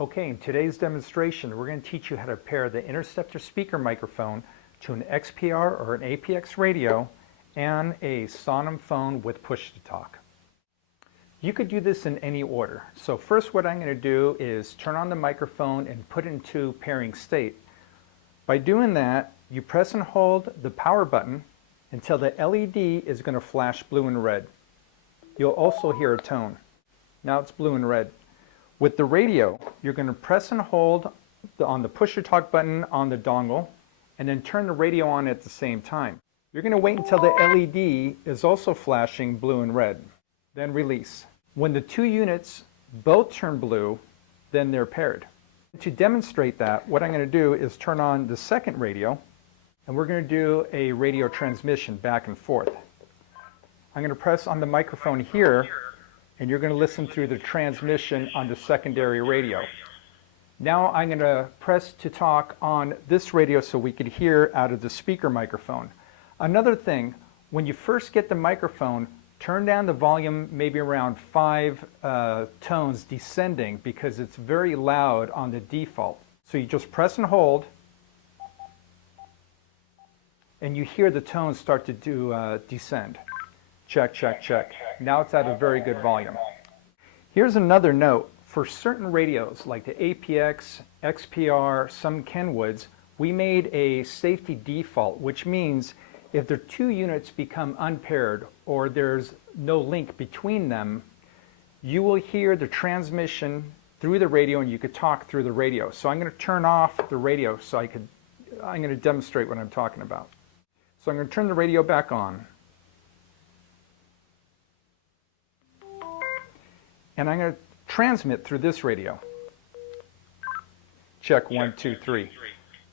Okay, in today's demonstration, we're going to teach you how to pair the Interceptor speaker microphone to an XPR or an APX radio and a Sonim phone with push-to-talk. You could do this in any order. So first what I'm going to do is turn on the microphone and put it into pairing state. By doing that, you press and hold the power button until the LED is going to flash blue and red. You'll also hear a tone. Now it's blue and red. With the radio, you're going to press and hold on the push-to-talk button on the dongle and then turn the radio on at the same time. You're going to wait until the LED is also flashing blue and red. Then release. When the two units both turn blue, then they're paired. To demonstrate that, what I'm going to do is turn on the second radio, and we're going to do a radio transmission back and forth. I'm going to press on the microphone here, and you're going to listen through the transmission on the secondary radio. Now I'm going to press to talk on this radio so we could hear out of the speaker microphone. Another thing, when you first get the microphone, turn down the volume maybe around 5 tones descending because it's very loud on the default. So you just press and hold, and you hear the tones start to descend. Check, check, check. Now it's at a very good volume. Here's another note. For certain radios like the APX, XPR, some Kenwoods, we made a safety default, which means if the two units become unpaired or there's no link between them, you will hear the transmission through the radio and you could talk through the radio. So I'm going to turn off the radio so I'm going to demonstrate what I'm talking about. So I'm going to turn the radio back on. And I'm going to transmit through this radio. Check 1, 2, 3.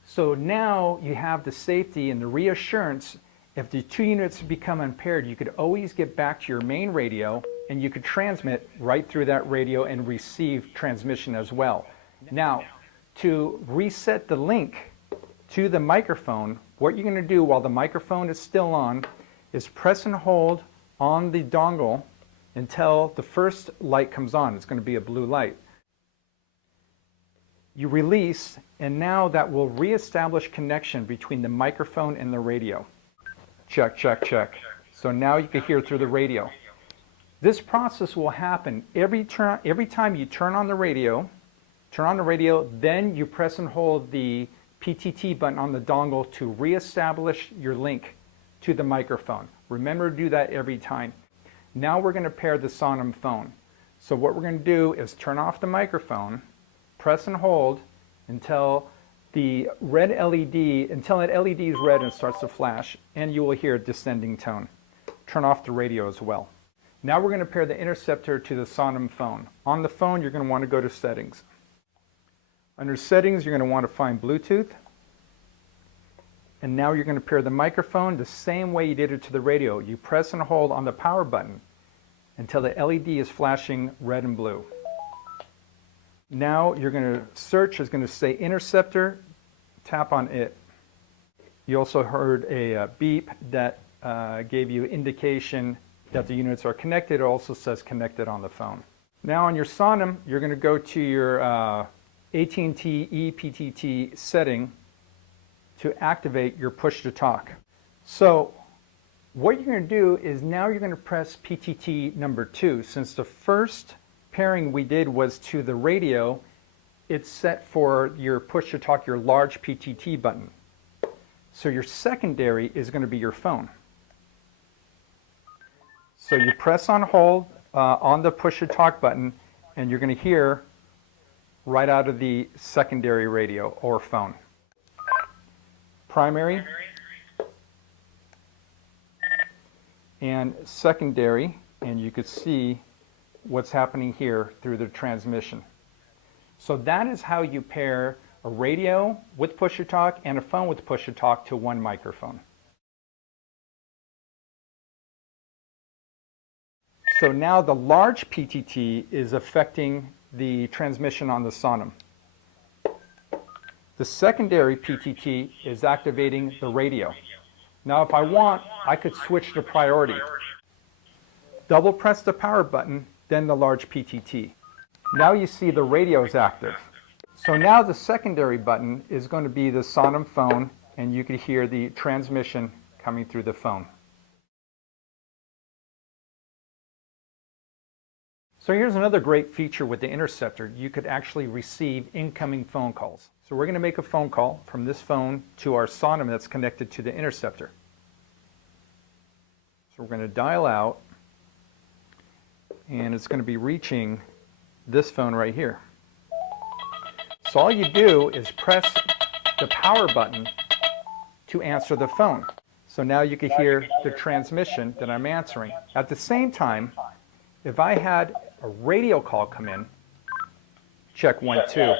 So now you have the safety and the reassurance. If the two units become unpaired, you could always get back to your main radio and you could transmit right through that radio and receive transmission as well. Now, to reset the link to the microphone, what you're going to do while the microphone is still on is press and hold on the dongle until the first light comes on. It's going to be a blue light. You release, and now that will reestablish connection between the microphone and the radio. Check, check, check. So now you can hear through the radio. This process will happen every time you turn on the radio, then you press and hold the PTT button on the dongle to reestablish your link to the microphone. Remember to do that every time. Now we're going to pair the Sonim phone. So what we're going to do is turn off the microphone, press and hold until the red LED, until that LED is red and starts to flash, and you will hear a descending tone. Turn off the radio as well. Now we're going to pair the Interceptor to the Sonim phone. On the phone, you're going to want to go to Settings. Under Settings, you're going to want to find Bluetooth. And now you're going to pair the microphone the same way you did it to the radio. You press and hold on the power button until the LED is flashing red and blue. Now you're going to search, is going to say Interceptor, tap on it. You also heard a beep that gave you indication that the units are connected. It also says connected on the phone. Now on your Sonim, you're going to go to your AT&T ePTT setting to activate your push-to-talk. So what you're going to do is now you're going to press PTT number 2. Since the first pairing we did was to the radio, it's set for your push-to-talk, your large PTT button. So your secondary is going to be your phone. So you press on hold on the push-to-talk button, and you're going to hear right out of the secondary radio or phone. Primary and secondary, and you could see what's happening here through the transmission. So that is how you pair a radio with push-to-talk and a phone with push-to-talk to one microphone. So now the large PTT is affecting the transmission on the Sonim. The secondary PTT is activating the radio. Now if I want, I could switch to priority. Double press the power button, then the large PTT. Now you see the radio is active. So now the secondary button is going to be the Sonim phone, and you could hear the transmission coming through the phone. So here's another great feature with the Interceptor. You could actually receive incoming phone calls. So we're going to make a phone call from this phone to our Sonim that's connected to the Interceptor. So we're going to dial out, and it's going to be reaching this phone right here. So all you do is press the power button to answer the phone. So now you can hear the transmission that I'm answering. At the same time, if I had a radio call come in, check 1, 2,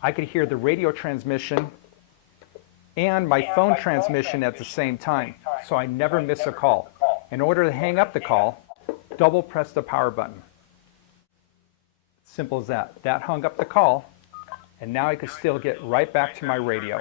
I could hear the radio transmission and my phone transmission at the same time, so I never miss a call. In order to hang up the call, double press the power button. Simple as that. That hung up the call, and now I could still get right back to my radio.